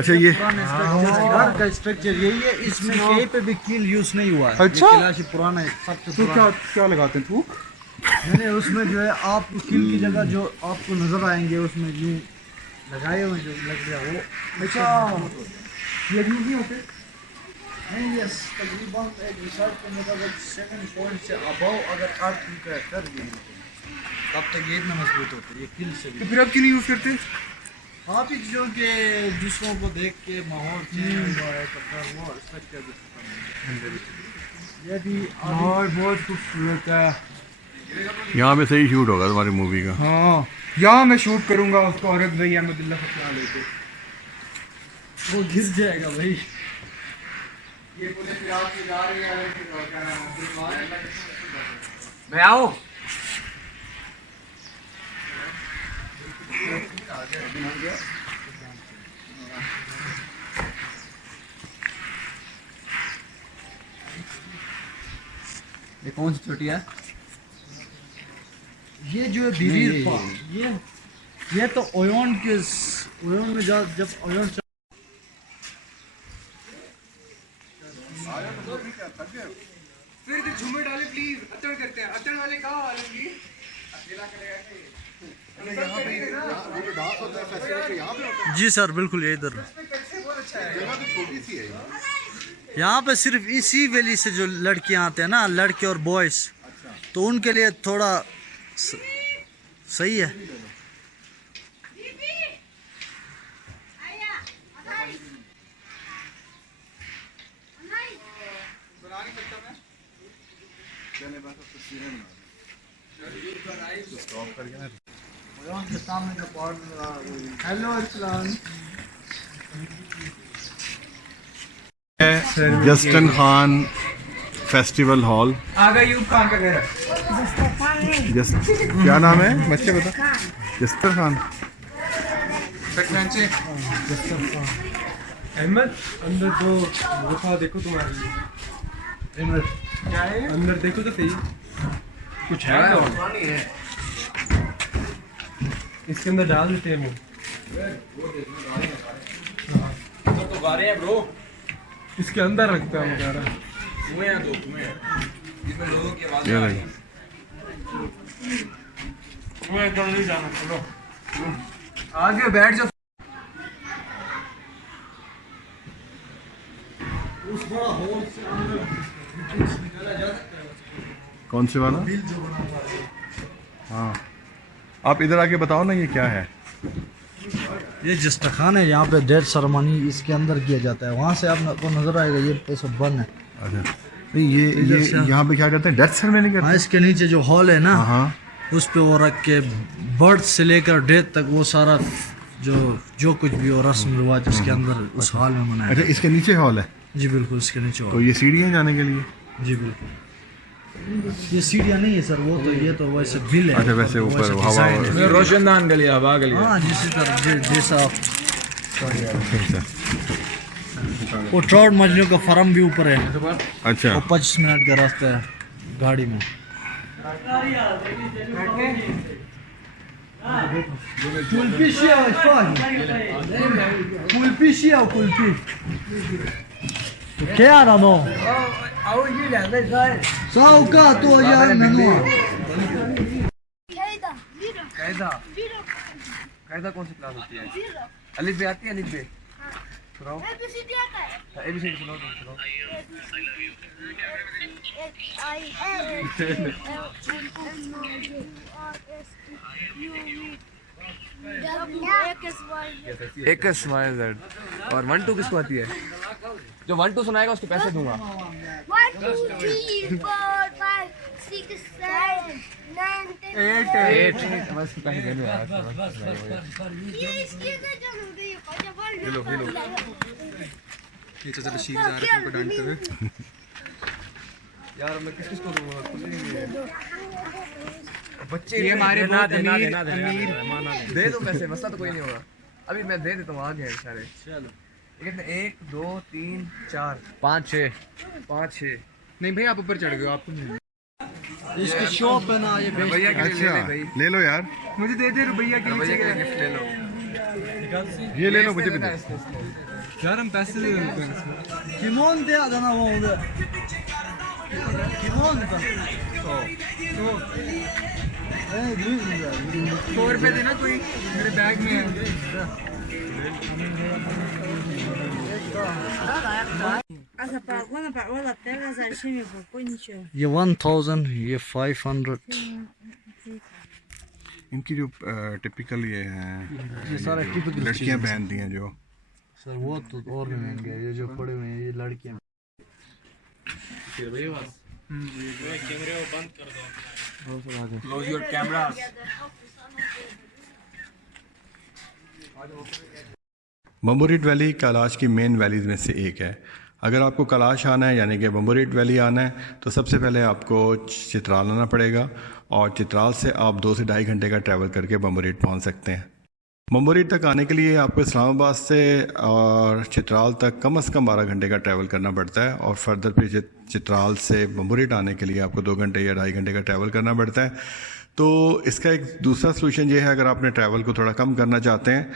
अच्छा ये घर का स्ट्रक्चर यही है, इसमें कहीं पे भी कील यूज नहीं हुआ है। अच्छा? ये किला पुराना है, सबसे तो पुराना। क्या लगाते हैं थूक? मैंने उसमें जो है आपको कील की जगह जो आपको नजर आएंगे उसमें यूं लगाए हुए जो लकड़ियाँ वो। अच्छा, ये यूज नहीं होते? नहीं, यस तकरीबन एक रिसर्च के मुताबिक 7 पॉइंट से अबव अगर अर्थ का कर दी तब तक ये इतना मजबूत होता है, ये कील से तो भी। फिर आप क्यों नहीं यूज करते? हाँ भी जो कि दूसरों को देख के माहौल चेंज हुआ है तो फिर वो स्ट्रक्चर भी खत्म हो गया। ये भी बहुत खूबसूरत है। यहाँ पे सही शूट होगा तुम्हारी मूवी का। हाँ, यहाँ मैं शूट करूँगा उसको औरत भाई अहमदुल्ला का ख्याल लेके। वो गिर जाएगा भाई। ये पूरे फिराक में जा रही है, क्या नाम है? मैं आओ। ये कौन सी छोटी है? ये जो है बिरीर ये तो ओयोन में जब ओयोन फिर इधर झूमर डाले प्लीज, अतड़ करते हैं। अतड़ वाले कहाँ वाले प्लीज? जी सर बिल्कुल ये इधर यहाँ पे सिर्फ इसी वैली से जो लड़कियाँ आते हैं ना, लड़के और बॉयज, तो उनके लिए थोड़ा सही है। Hello Justin Khan festival hall. Agha Ayub Khan का घर है। क्या नाम है बच्चे बता? जस्टिन खान। अहमद अंदर दो गुफा देखो तुम्हारी। क्या है अंदर? देखो तो सही, कुछ है तो इसके अंदर डाल देते हैं वो। तो गारे हैं ब्रो। इसके अंदर रखते हैं वगैरह। कुएं हैं, दो कुएं हैं। इसमें लोगों की आवाज ये देखो। जल्दी जाना, चलो आगे बैठ जाओ। उस बड़ा हॉल से अंदर निकाला जा सकता है। कौन से वाला? बिल जो बना हुआ है। हाँ, आप इधर आके बताओ ना ये क्या है। ये जस्टखान है, यहाँ पे डेथ सेरेमनी इसके अंदर किया जाता है। वहाँ से आपको नजर आएगा ये सब बन है। अच्छा, नहीं ये यहाँ पे क्या करते हैं? डेथ सेरेमनी करते हाँ, हैं? इसके नीचे जो हॉल है ना, हाँ, उस पे वो रख के बर्थ से लेकर डेथ तक वो सारा जो कुछ भी हो रस्म रिवाज उसके अंदर उस हॉल में मनाया। अच्छा, इसके नीचे हॉल है? जी बिल्कुल, इसके नीचे तो हॉल। ये सीढ़ियाँ जाने के लिए? जी बिल्कुल, ये सीढ़ियाँ नहीं है सर, वो तो ये तो वैसे बिल है। अच्छा, वैसे ऊपर वैसे हवा design है। रोशनदान गली, हवा गली। हाँ, जिसी तरह जैसा अच्छा वो ट्राउट मछलियों का फार्म भी ऊपर है। अच्छा, वो 25 मिनट का रास्ता है गाड़ी में। कुल्फी क्या रहा नो साउ का तो यार ननु कायदा कौन सी क्लास होती है? अलिफ बे आती है? अलिफ बे सुनाओ। एबीसीडी सुनाओ, तुम सुनाओ। एक स्माइल जेड। और 1 2 किसको आती है? जो 1 2 सुनाएगा उसके पैसे दूंगा। 1 2 3 4 5 6 7 9 10 8 बस पैसे दे दो यार। ये इसके तो जो गई हेलो हेलो। ये तो चलो शीर जा रहे हैं डांटते हुए। यार मैं किस को दूंगा? बच्चे ये हमारे बहुत अमीर दे दो पैसे, मसला तो कोई नहीं होगा। अभी मैं दे देता हूँ, आ गए सारे। चलो कितने? 1 2 3 4 5 6 5 6। नहीं भाई, आप ऊपर चढ़ गए, आपको नहीं। इसकी शॉप है ना, ये भैया के लिए ले अच्छा ले भाई। ले लो यार। मुझे दे दे रुपया के भैया के लिए लिए गिफ्ट ले लो। ये ले लो, मुझे भी दे। यार हम पैसे दे देते हैं Kimon de Adana oldu. Kimon da. Büyük güzel. 100 रुपए देना कोई मेरे बैग में है ये 1000, ये 500. इनकी जो टिपिकल ये हैं, ये सारा typical लड़कियां चीज़ है। पहनती हैं जो। सर वो तो और भी महंगे है, ये जो पड़े हुए हैं ये लड़कियां। Close your camera Bumburet valley Kalash की मेन वैलीज़ में से एक है। अगर आपको कैलाश आना है यानी कि बम्बोरेट वैली आना है तो सबसे पहले आपको चित्राल आना पड़ेगा और चित्राल से आप 2 से ढाई घंटे का ट्रैवल करके बम्बोरेट पहुंच सकते हैं। बम्बोरेट तक आने के लिए आपको इस्लामाबाद से और चित्राल तक कम से कम 12 घंटे का ट्रैवल करना पड़ता है और फर्दर फिर चित्राल से बम्बोरेट आने के लिए आपको 2 घंटे या ढाई घंटे का ट्रैवल करना पड़ता है। तो इसका एक दूसरा सलूशन ये है, अगर आपने ट्रैवल को थोड़ा कम करना चाहते हैं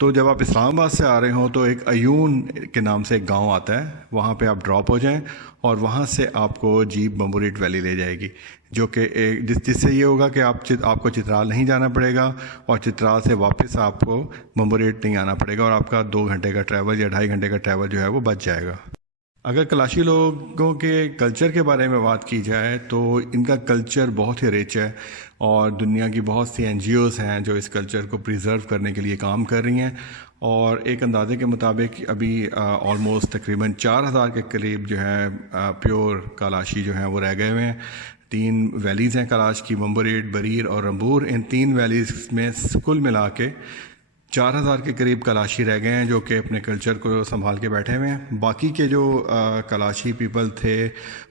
तो जब आप इस्लामाबाद से आ रहे हो तो एक अयून के नाम से एक गांव आता है, वहाँ पे आप ड्रॉप हो जाएं और वहाँ से आपको जीप बम्बोरेट वैली ले जाएगी, जो कि जिससे ये होगा कि आपको चित्राल नहीं जाना पड़ेगा और चित्राल से वापस आपको बम्बोरेट नहीं आना पड़ेगा और आपका 2 घंटे का ट्रैवल या ढाई घंटे का ट्रैवल जो है वो बच जाएगा। अगर कलाशी लोगों के कल्चर के बारे में बात की जाए तो इनका कल्चर बहुत ही रिच है और दुनिया की बहुत सी NGOs हैं जो इस कल्चर को प्रिजर्व करने के लिए काम कर रही हैं और एक अंदाजे के मुताबिक अभी ऑलमोस्ट तकरीबन 4000 के करीब जो है प्योर कलाशी जो हैं वो रह गए हुए हैं। 3 वैलीज़ हैं कलाश की, बम्बोरेट, बरीर और रंबूर। इन 3 वैलीज़ में कुल मिला के 4000 के करीब कलाशी रह गए हैं जो कि अपने कल्चर को संभाल के बैठे हुए हैं। बाकी के जो कलाशी पीपल थे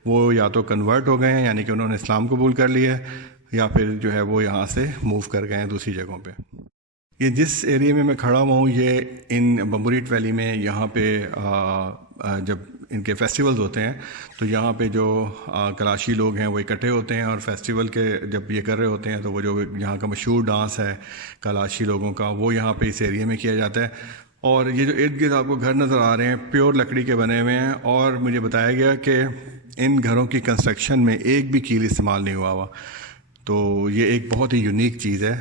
वो या तो कन्वर्ट हो गए हैं यानी कि उन्होंने इस्लाम कबूल कर लिया है या फिर जो है वो यहाँ से मूव कर गए हैं दूसरी जगहों पे। ये जिस एरिया में मैं खड़ा हुआ हूँ ये इन बम्बोरेट वैली में, यहाँ पे जब इनके फेस्टिवल्स होते हैं तो यहाँ पे जो कलाशी लोग हैं वो इकट्ठे होते हैं और फेस्टिवल के जब ये कर रहे होते हैं तो वो जो यहाँ का मशहूर डांस है कलाशी लोगों का वो यहाँ पे इस एरिया में किया जाता है। और ये जो इर्द गिर्द आपको घर नज़र आ रहे हैं प्योर लकड़ी के बने हुए हैं और मुझे बताया गया कि इन घरों की कंस्ट्रक्शन में एक भी कील इस्तेमाल नहीं हुआ हुआ, तो ये एक बहुत ही यूनिक चीज़ है।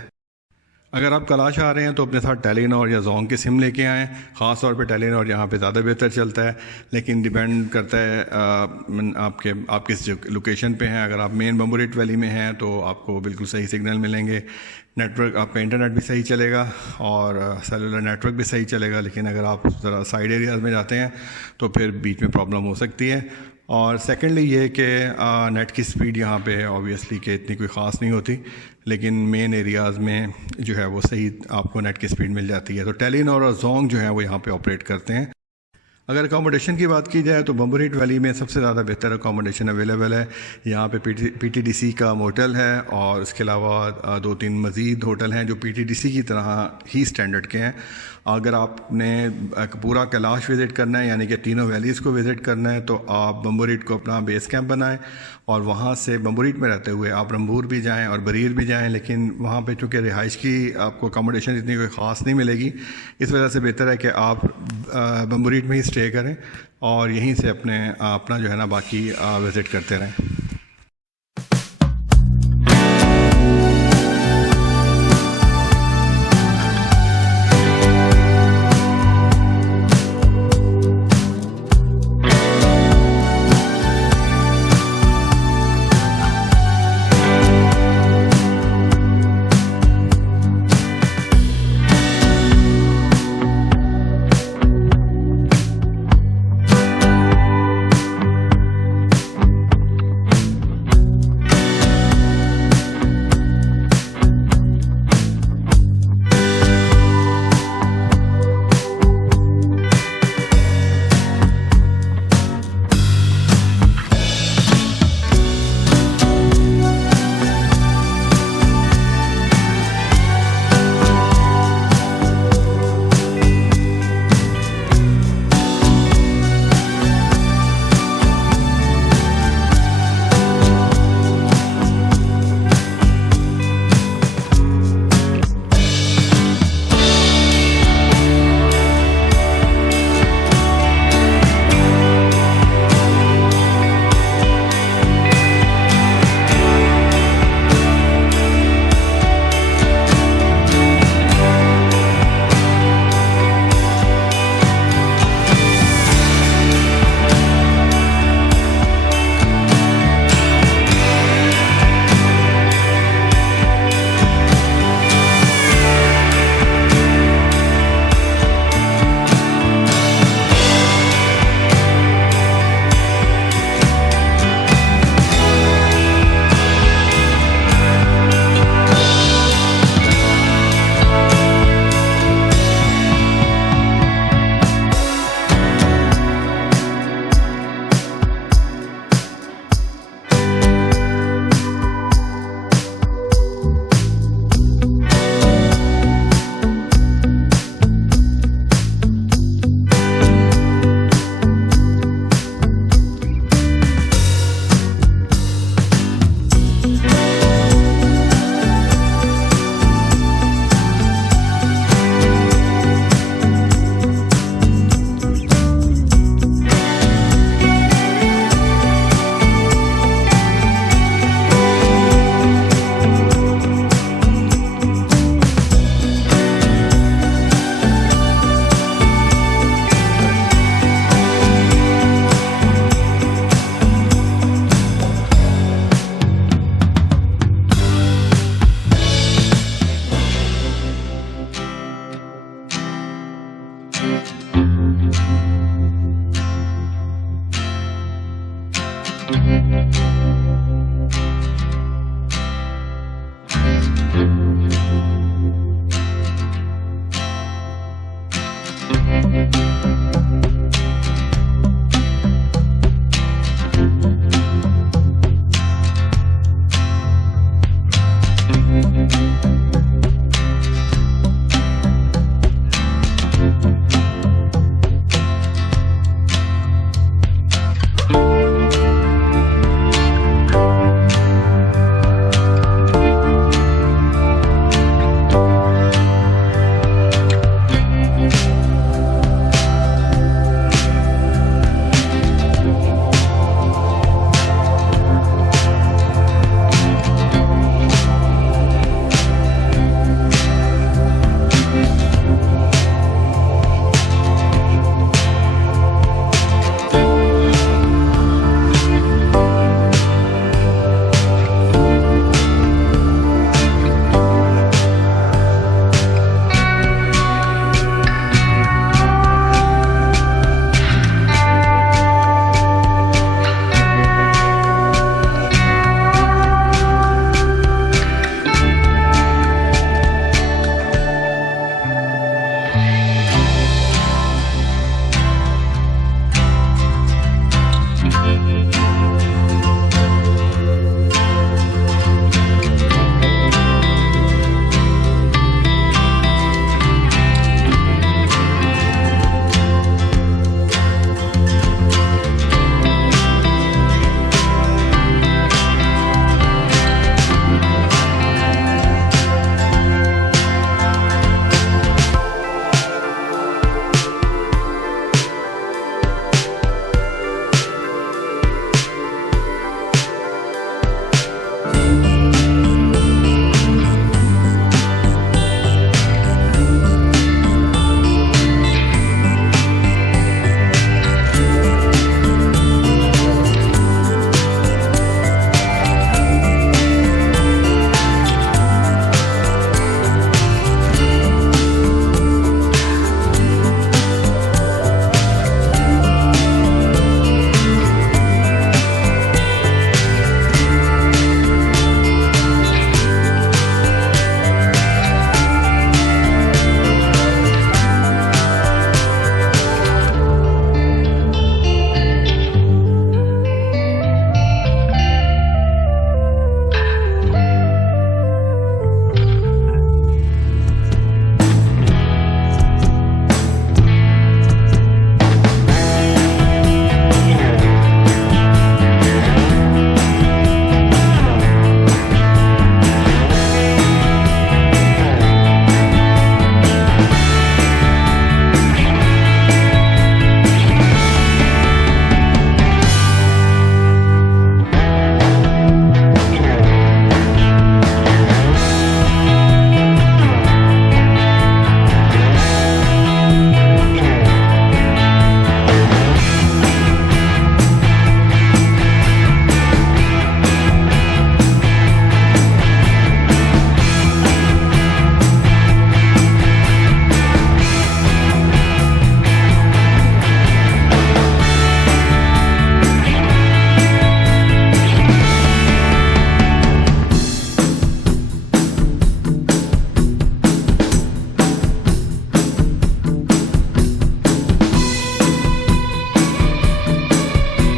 अगर आप कलाश आ रहे हैं तो अपने साथ टेलीनॉर या जोंग की सिम लेके आएँ। ख़ास तौर पे टेलीनॉर यहाँ पे ज़्यादा बेहतर चलता है, लेकिन डिपेंड करता है आप किस लोकेशन पे हैं। अगर आप मेन बम्बोरेट वैली में हैं तो आपको बिल्कुल सही सिग्नल मिलेंगे, नेटवर्क आपका इंटरनेट भी सही चलेगा और सेलुलर नेटवर्क भी सही चलेगा। लेकिन अगर आप ज़रा साइड एरियाज़ में जाते हैं तो फिर बीच में प्रॉब्लम हो सकती है। और सेकेंडली ये कि नेट की स्पीड यहाँ पे ऑब्वियसली कि इतनी कोई ख़ास नहीं होती, लेकिन मेन एरियाज़ में जो है वो सही आपको नेट की स्पीड मिल जाती है। तो टेलीनॉर और जोंग जो है वो यहाँ पे ऑपरेट करते हैं। अगर अकोमोडेशन की बात की जाए तो बम्बोरेट वैली में सबसे ज़्यादा बेहतर अकोमोडेशन अवेलेबल है। यहाँ पे PTDC का मोटल है और इसके अलावा 2-3 मज़ीद होटल हैं जो PTDC की तरह ही स्टैंडर्ड के हैं। अगर आपने पूरा कैलाश विज़िट करना है यानी कि तीनों वैलीज़ को विज़िट करना है तो आप बम्बोरेट को अपना बेस कैंप बनाएं और वहाँ से बम्बोरेट में रहते हुए आप रंबूर भी जाएं और बरीर भी जाएं। लेकिन वहाँ पे चूँकि रिहाइश की आपको अकोमोडेशन इतनी कोई ख़ास नहीं मिलेगी, इस वजह से बेहतर है कि आप बम्बोरेट में ही स्टे करें और यहीं से अपना जो है ना बाकी विज़िट करते रहें। Bye.